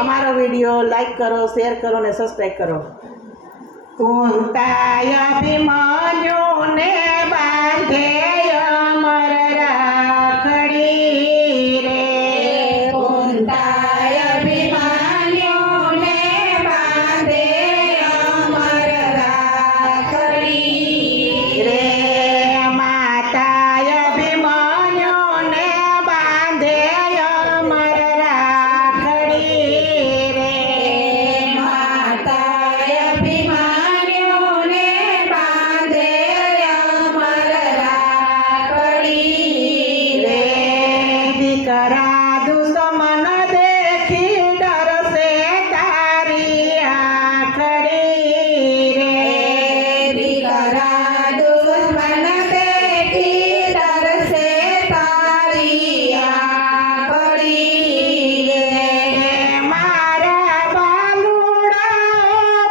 અમારો video like કરો, share કરો ને સબસ્ક્રાઈબ કરો. કુંતાય અભિમન્યુને બાંધે અમર રાખડી રે. કુંતાય અભિમન્યુને બાંધે અમર રાખડી રે. માતાય અભિમન્યુને બાંધે અમર રાખડી રે. માતાય અભિમન્યુને બાંધે અમર રાખડી રે. દીકરા દુશ્મન દેખી ડરશે તારી આખડી રે. દીકરા દુશ્મન દેખી ડરશે તારી આખડી રે. મારા બાલુડા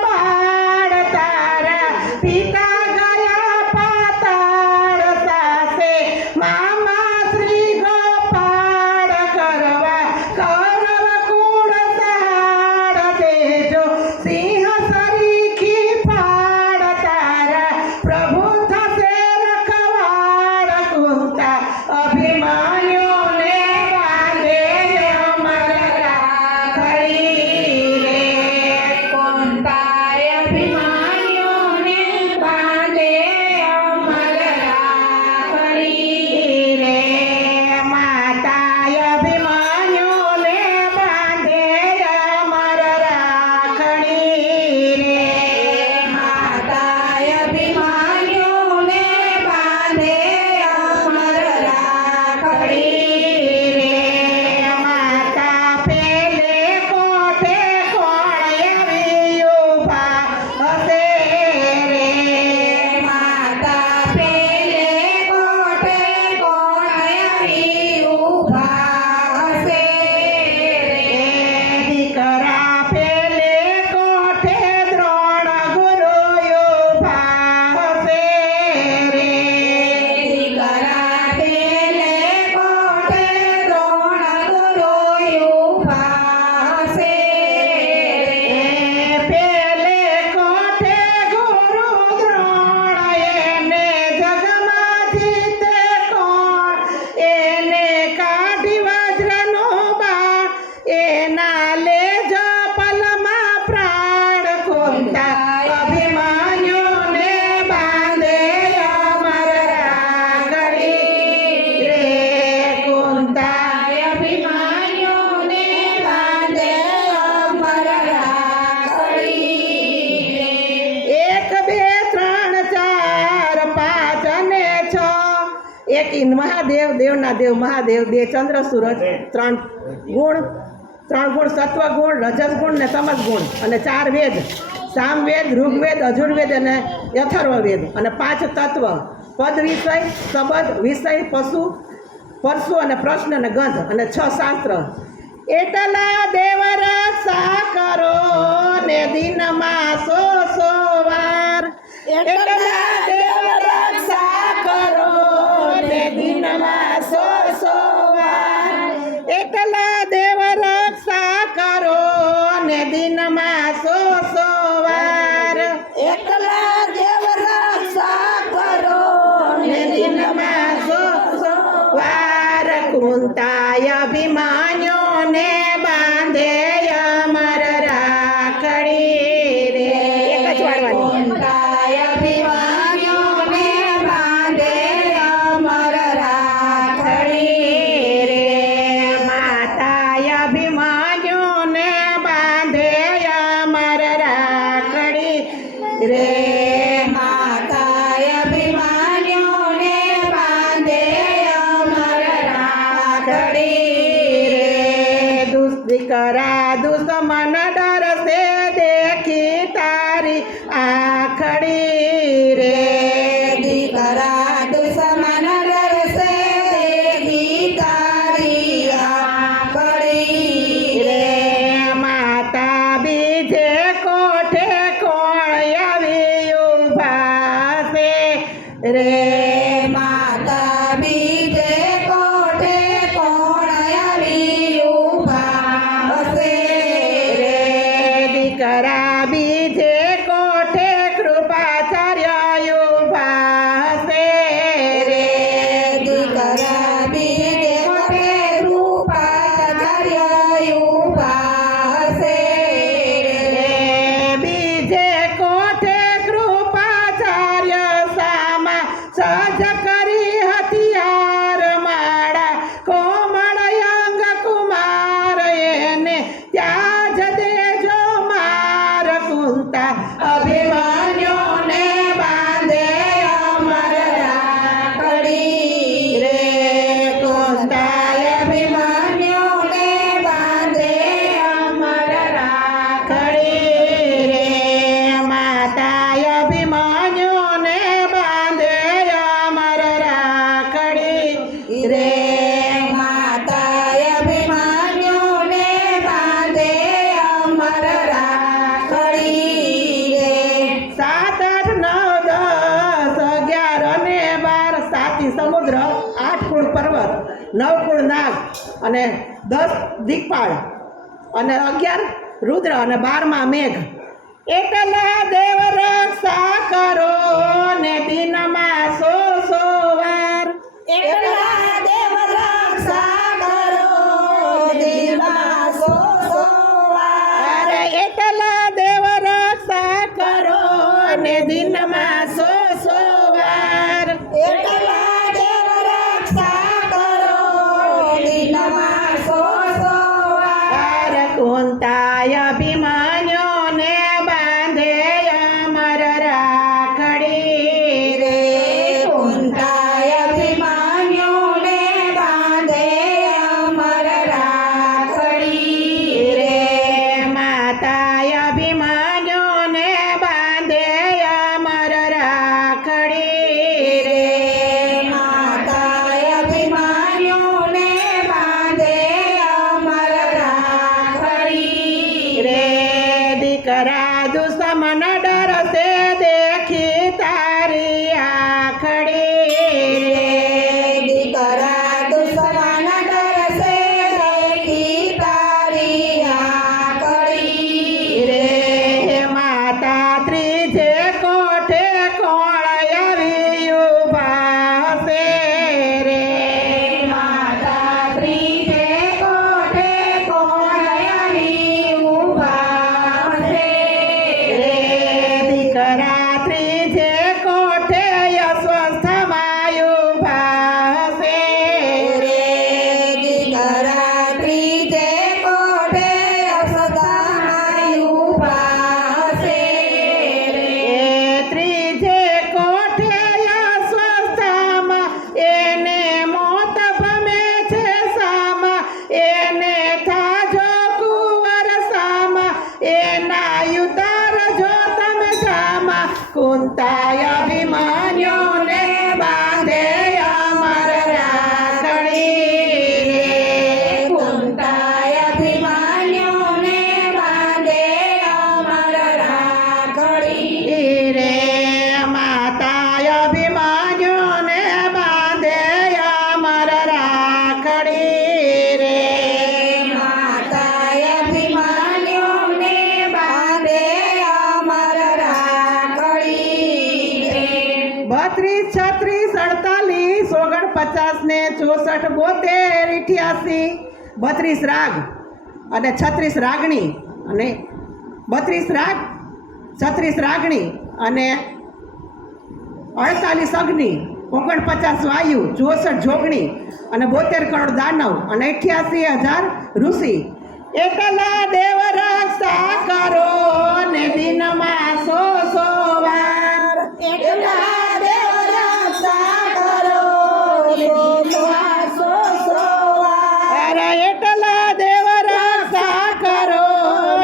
બાળ તારા પિતા ગયા પાતાળ સાસે. મામા શ્રી ગોપાળ કરવા કૌરવ કુળ સાડ દેજો. સિંહ સરીખી ફાડ તારા પ્રભુ થશે રખવાડ. કુંતા અભિમન્યુને બાંધે અમર રાખડી રે. કુંતાય અભિમન્યુને બાંધે અમર રાખડી રે. માતાય અભિમન્યુને બાંધે અમર રાખડી રે. માતાય અભિમન્યુને બાંધે અમર રાખડી રે. માતા પેલે કોઠે કોણ આવી ઊભા હશે રે. માતા પેલે કોઠે કોણ આવી ઊભા હશે રે. દીકરા પેલે કોઠે દ્રોણ ગુરુ ઊભા હશે રે. દીકરા પેલે કોઠે દ્રોણ ગુરુ ઊભા હશે રે. પેલે કોઠે ગુરુ દ્રોણ એને જગમાંથી તે કોણ. એને કાઢી વજ્રનો બાણ એના લેજો પલમાં પ્રાણ. કુંતા અભિમન્યુને બાંધે અમર રાખડી રે. કુંતા અભિમન્યુને બાંધે અમર રાખડી રે. એક બે ત્રણ ચાર પાંચ અને છ. એક મહાદેવ દેવના દેવ મહાદેવ, બે ચંદ્ર સૂરજ, ત્રણ ગુણ સત્વ ગુણ, રજસ ગુણ ને તમસ ગુણ, અને ચાર વેદ સામવેદ, ઋગ્વેદ, અજુર્વેદ અને અથર્વવેદ, અને પાંચ તત્વ પદ વિષય, શબ્દ વિષય, પશુ પરશુ અને પ્રશ્ન અને ગંધ, અને છ શાસ્ત્ર. એટલા દેવ રક્ષા કરો ને દિનમાં 100 વાર. એટલા દેવ રક્ષા કરો ને દિનમાં 100 વાર. એટલા દેવ રક્ષા કરો ને દિનમાં 100 વાર. એકલા દેવ રક્ષા કરો ને દિનમાં 100 વાર. કુંતાય અભિમન્યુને બાંધે અમર રાખડી રે. એક જ વાળવાની. કુંતાય અભિમન્યુને બાંધે અમર રાખડી રે. માતાય અભિમન્યુને બાંધે અમર રાખડી રે. માતાય અભિમન્યુને બાંધે અમર રાખડી રે. દીકરા દુશ્મન ડરશે દેખી તારી આખડી રે. દીકરા દુશ્મન ડરશે દેખી તારી આખડી રે. માતા બીજે કોઠે કોણ આવી ઊભા છે રે. માતા બીજે કોઠે કોણ આવી ઊભા હશે અને 10 દિક્પાળ અને 11 રુદ્ર અને 12માં મેઘ. એટલા દેવ રક્ષા કરો ને દિનમાં 100 વાર. એટલા દેવ રક્ષા કરો દિનમાં 100 વાર. અરે એટલા દેવ રક્ષા કરો ને દિનમાં 100 વાર. એટલા દેવ રક્ષા કરો દિનમાં 100 વાર. કુંતાય અભિમાન્યોને બાંધે અમર રાખડી રે. કુંતાય અભિમાન્યોને બાંધે અમર રાખડી રે. માતાય અભિમાન્યોને બાંધે અમર રાખડી રે. માતાય અભિમાન્યોને બાંધે અમર રાખડી રે. દીકરા દુશ્મન ડરસે દેખી તારી આખડી રે. દીકરા દુશ્મન ડરસે દેખી તારી આકડી રે. માતા ત્રીજે કોઠે કોણ આવી ઊભા હશે રે. માતા ત્રીજે કોઠે કોણ આવી ઊભા છે રે. દીકરા ત્રીજે કોઠે અસ્વસ્થમાં ઊભા હશે રે. દીકરા ત્રીજે કોઠે અસદામાં ઊભા છે એ ત્રીજે કોઠે અસ્વસ્થામાં એને મોત ભમે છે સામા. એને થાજો કુંવર સામા. એના ઉતાર જો તમે જામા. કુંતાય અભિમાન્યોને બાંધે અમર રાખડી રે. કુંતાય અભિમાન્યોને બાંધે અમર રાખડી રે. માતાય અભિમાન્યોને બાંધે અમર રાખડી રે. માતાય અભિમાન્યોને બાંધે અમર રાખડી 32, 36, 48, 49 ને 64, 72, 88, 32 રાગ અને 36 રાગણી અને 32 રાગ 36 રાગણી અને 48 અગ્નિ, 49 વાયુ, 64 જોગણી અને 72 કરોડ દાનવ અને 88,000 ઋષિ. એટલા દેવ રક્ષા કરો ને દિનમાં 100 વાર. એટલા દેવ રક્ષા કરો દિનમાં 100 વાર. અરે એટલા દેવ રક્ષા કરો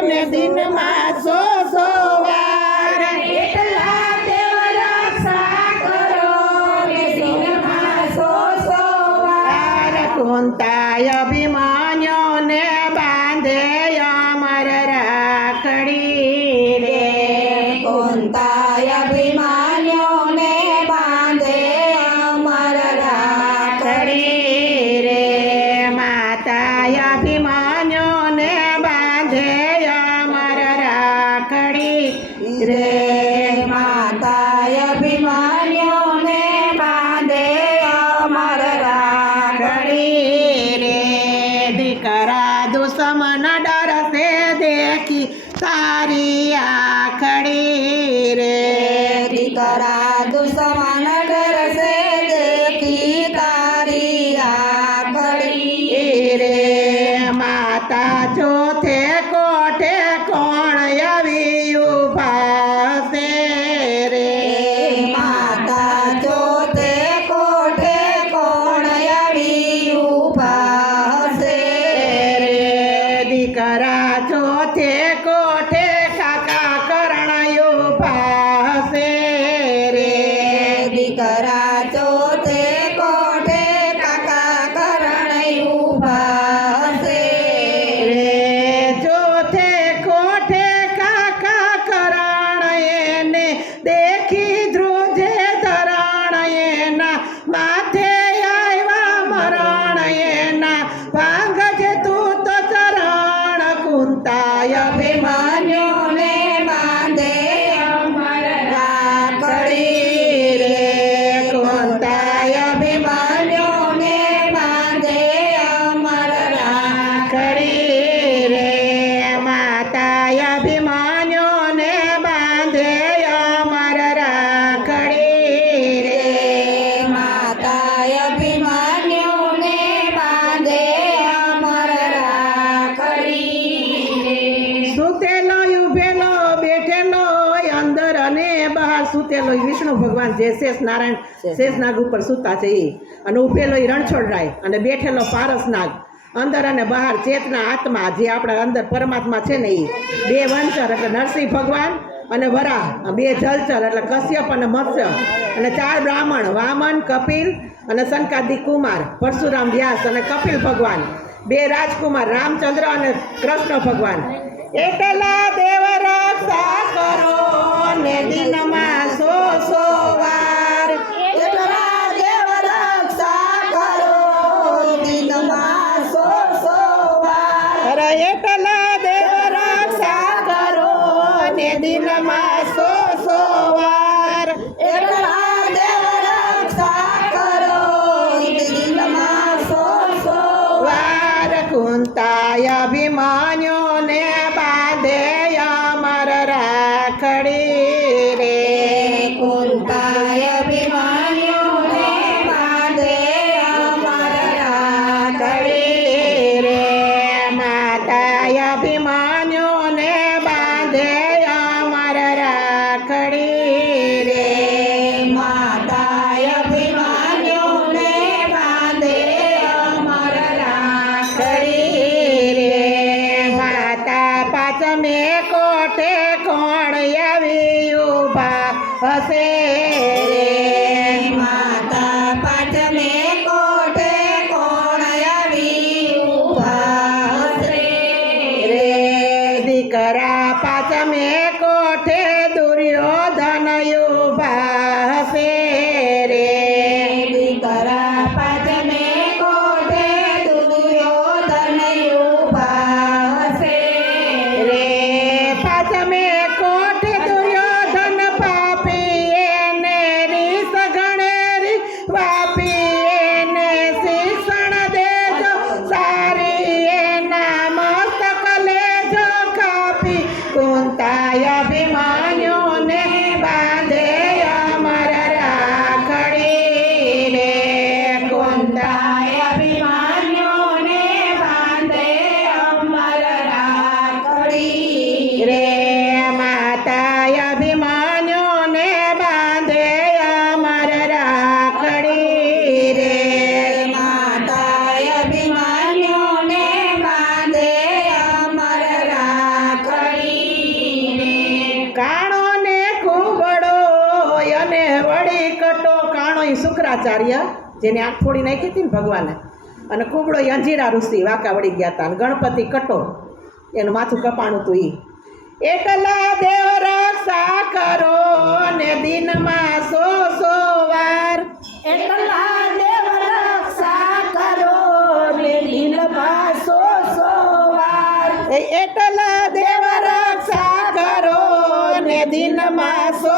ને દિનમાં 100 વાર. એટલા દેવ રક્ષા કરો દિનમાં 100 વાર. કુંતાય અભિમાન્યોને બાંધે અમર રાખડી રે. કુંતાય અભિમાન્યોને બાંધે અમર રાખડી રે. માતાય અભિમાન્યોને બાંધે અમર રાખડી રે. માતાય અભિમાન્યોને બાંધે અમર રાખડી રે. દીકરા દુશ્મન ડરસે દેખી તારી આખડી રે. દીકરા દુશ્મન ડરસે દેખી તારી આખડી રે. માતા ચોથે કોઠે કોણ આવી ઊભા હશે રે. માતા જોતે કોઠે કોણ આવી ઊભા હશે રે. દીકરા ચોથે કોઠે કાકા કરણ ઊભા હશે રે. દીકરા જોતે કોઠે કાકા કરણ ઊભા હશે રે. ચોથે કોઠે કાકા કરણ એને દેખી ધ્રુજે ધરણ એના માથે આવ્યા મરણ એના ભાંગ રાખડી રે માતા અભિમાન્યોને બાંધે અમર રાખડી રે માતા અભિમાન્યુને બાંધે અમર રાખડી રે સુતેલો ઉભેલો બેઠેલો અંદર અને બહાર સુતેલો વિષ્ણુ ભગવાન જે શેષ નારાયણ શેષનાગ ઉપર સૂતા છે એ અને ઉભેલો રણછોડરાય અને બેઠેલો પારસનાગ અંદર અને બહાર ચેતના આત્મા જે આપણા અંદર પરમાત્મા છે ને એ બે વંચર એટલે નરસિંહ ભગવાન અને વરાહ બે જલચર એટલે કશ્યપ અને મત્સ્ય અને ચાર બ્રાહ્મણ વામન કપિલ અને સંકાદિક કુમાર પરશુરામ વ્યાસ અને કપિલ ભગવાન બે રાજકુમાર રામચંદ્ર અને કૃષ્ણ ભગવાન એટલા દેવ રક્ષા કરો ને દિનમાં સો વાર એટલા દેવ રક્ષા કરો દિનમાં સો વાર અરે એટલા દેવ રક્ષા કરો ને દિનમાં સો વાર એટલા દેવ રક્ષા કરો દિનમાં સો વાર કુંતાય અભિમાન્યોને બાંધે અમર રાખડી રે કુંતાય અભિમાન્યુને બાંધે અમર રાખડી રે માતા અભિમાન્યોને બાંધે અમર રાખડી રે માતા અભિમાન્યુને બાંધે અમર રાખડી રે માતા પાછમે કોઠે કોણ આવી ઊભા હશે રે માતા પાછમે કોઠે કોણ આવી ઊભા હશે રે દીકરા પાછમે કોઠે દુર્યોધન ઊભા હશે રે દીકરા પાછમે કોઠે દુર્યોધન ઊભા હશે રે પાછમે કોઠે દુર્યોધન પાપી એને રીસ ગણેરી વાપી એને શિક્ષણ દેજો સારી એના મસ્તક લેજો કાપી કુંતાય અભિમાન્યોને બાંધે અમર રાખડી રે કુંતાય અભિમાન્યુને બાંધે અમર રાખડી રે માતા અભિમાન્યોને બાંધે અમર રાખડી રે માતા અભિમાન્યુને બાંધે અમર રાખડી રે કાણો ને કુબડો અને વળી કટો કાણો ઈ શુક્રાચાર્ય જેને આંખ ફોડી નાખી હતી ને ભગવાને અને કુબડો ઈ અંજીરા ઋષિ વાંકા વળી ગયા હતા અને ગણપતિ કટો એનું માથું કપાણું હતું ઈ એટલા દેવ રક્ષા કરો ને દિનમાં સો વાર એટલા દેવ રક્ષા કરો ને દિલમાં સો વાર એટલા દેવ રક્ષા કરો ને દિનમાં સો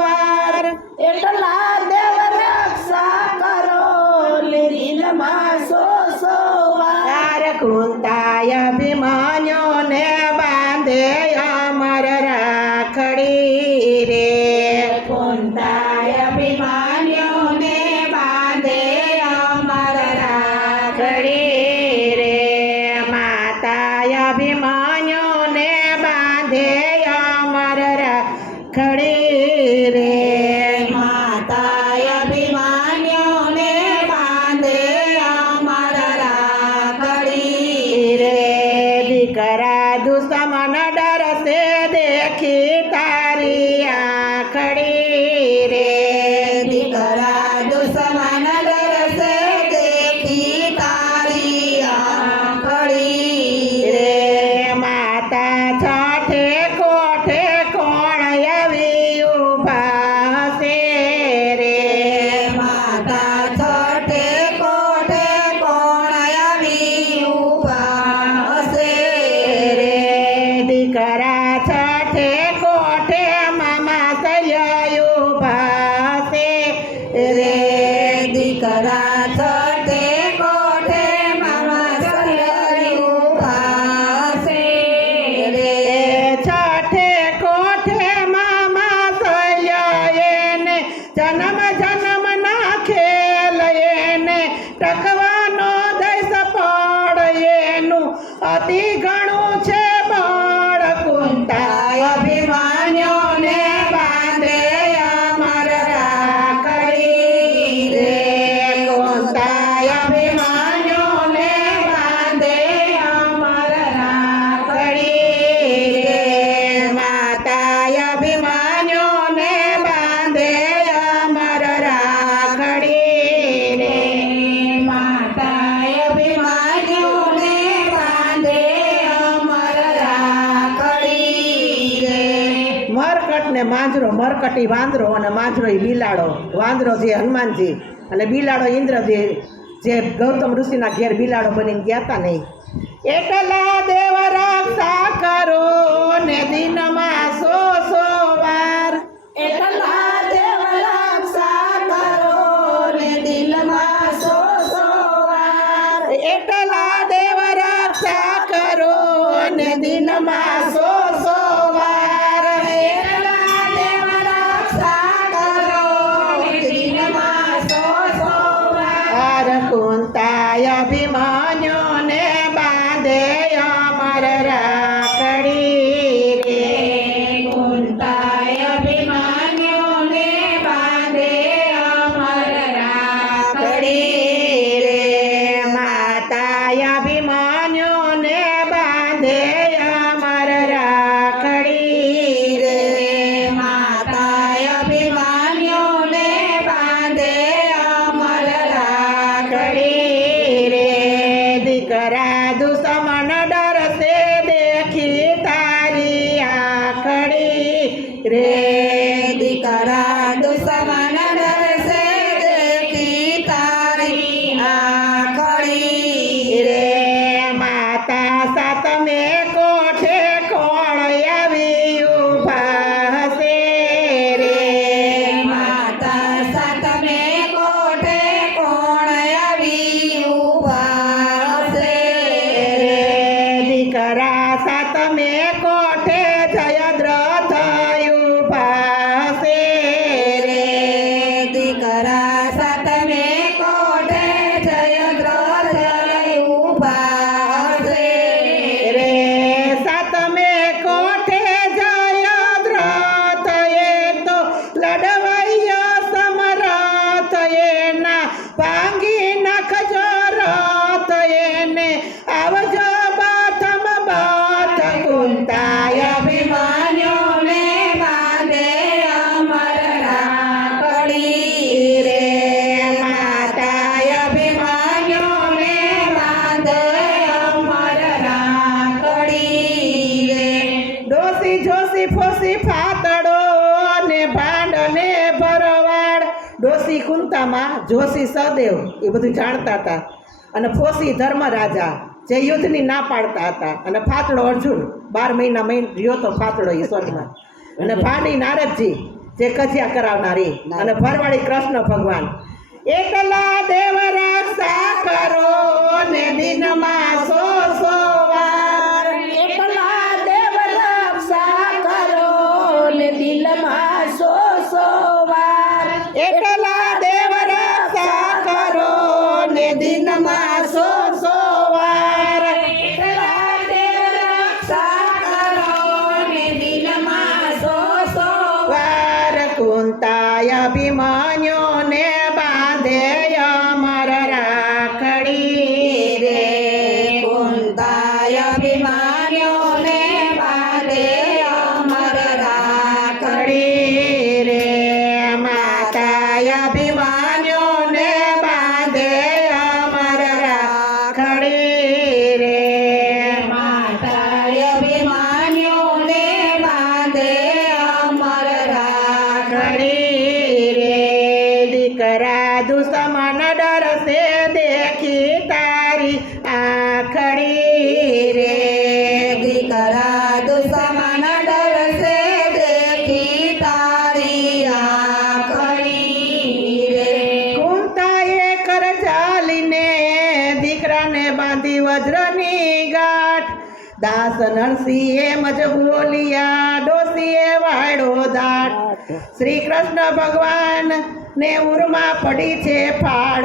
વાર એટલા દેવ રક્ષા કરો ને દિલમાં સો વાર તાર કુંતાય અભિમાન્યોને બાંધે અમર રાખડી રે કુંતાય અભિમાન્યુને બાંધે અમર રાખડી રે માતા અભિમાન્યોને બાંધે અમર રાખડી રે માતા અભિમાન્યુને બાંધે અમર રાખડી રે અતિ ઘણું છે બળ કુંતા અભિમાન્યોને બાંધે અમર રાખડી રે કુંતા અભિમાન્યોને બાંધે અમર રાખડી રે માતા અભિમાન્યોને બાંધે અમર રાખડી રે માતા અભિમાન્યોને બાંધે અમર રાખડી રે મરકટ ને માંજરો, મરકટી વાંદરો અને માંજરો એ બિલાડો. વાંદરો જે હનુમાનજી અને બિલાડો ઇન્દ્રદેવ જે ગૌતમ ઋષિના ઘેર બિલાડો બનીને ગયા હતા નહીં. એટલા દેવ રક્ષા કરો ને દિનમાં 100 વાર. એટલા દેવ રક્ષા કરો ને દિલમાં સો વાર એટલા દેવ રક્ષા કરો ને દિનમાં 100 વાર. એટલા દેવ રક્ષા કરો ને દિલમાં સો વાર કુંતા અભિમાન્યોને બાંધે અમર રાખડી રે કુંતાય અભિમાન્યોને બાંધે અમર રાખડી રે માતા અભિમાન્યોને બાંધે અમર રાખડી રે માતાય અભિમાન્યોને બાંધે અમર રાખડી રે દીકરા દુશ્મન ડરશે દેખી તારી આખડી રે દીકરા દુશ્મન ડરશે દેખી તારી આખડી રે માતા સાતમે કોઠે કોણ આવી ઊભા હશે રે માતા સાતમે કોઠે કોણ આવી ઊભા હશે દીકરા સાતમે કોઠે જયદ્રથ ઊભા હશે રે દીકરા સાતમે કોઠે જયદ્રથ ઊભા હશે રે સાતમે કોઠે જયદ્રથ એ તો લડવૈયા સમરથ એના ભાંગી નાખજો રથ એને આવજો બાથમ બાથ કુંતાય અભિમાન્યોને બાંધે અમર રાખડી રે માતા અભિમાન્યોને બાંધે અમર રાખડી રે ડોસી જોસી ફોસી ફાતડો ને ભાંડ ને ભરવાડ. ડોસી કુંતામાં, જોશી સહદેવ એ બધું જાણતા હતા અને ફોસી ધર્મરાજા જે યુદ્ધની ના પાડતા હતા અને ફાતડો અર્જુન 12 મહિના રહ્યો તો ફાતડો એ સ્વર્ગમાં અને ભાંડી નારદજી જે કજિયા કરાવનારી અને ભરવાડી કૃષ્ણ ભગવાન. એટલા દેવ રક્ષા કરો ને દિનમાં 100 વાર. એટલા દેવ રક્ષા કરો ને દિલમાં સો વાર એટલા દેવ રક્ષા કરો ને દિનમાં 100 વાર. એટલા દેવ રક્ષા કરો ને દિલમાં સો વાર કુંતાય અભિમાન્યોને બાંધે અમર રાખડી રે કુંતાય અભિમાન્યોને બાંધે અમર રાખડી રે માતા અભિમાન્યોને બાંધે અમર રાખડી રે માતાય અભિમાન્યોને બાંધે અમર રાખડી રે દીકરા દુશ્મન ડરશે દેખી તારી આખડી રે દીકરા દુશ્મન ડરશે દેખી તારી આખડી રે કુંતાએ કર ચાલીને દીકરાને બાંધી વજ્રની ગાંઠ. દાસ નરસિંહે મજ બોલિયા ડોસીએ વાળો દાટ. શ્રી કૃષ્ણ ભગવાન ને ઉરમાં પડી છે ફાળ.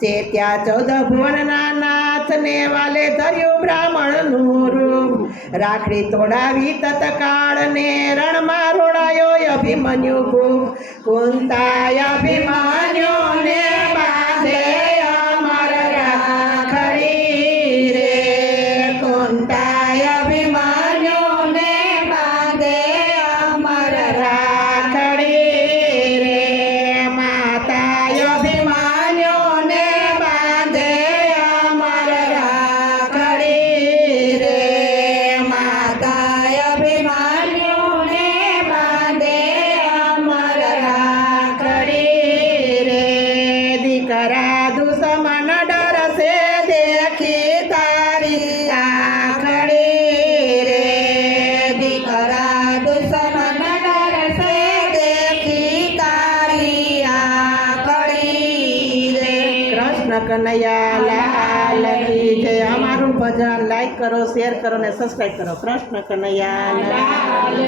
ચેત્યા 14 ભુવનના નાથ નાથને વાલે ધર્યું બ્રાહ્મણનું રૂપ રાખડી તોડાવી તત્કાળ ને રણમાં રોડાયો અભિમન્યુ ભૂપ કુંતાય અભિમન્યુને બાંધે અમર રાખડી રે કુંતાય અભિમાન્યુને બાંધે અમર રાખડી રે માતાય અભિમાન્યુને બાંધે અમર રાખડી રે માતાય અભિમાન્યુને બાંધે અમર રાખડી રે દીકરા દુશ્મન ડરશે દેખી તારી આખડી રે દીકરા દુશ્મન ડરશે દેખી તારી આકડી રે કૃષ્ણ કનૈયા લાલ કી જય અમારું ભજન લાઈક કરો શેર કરો ને સબસ્ક્રાઈબ કરો કૃષ્ણ કનૈયા લાલ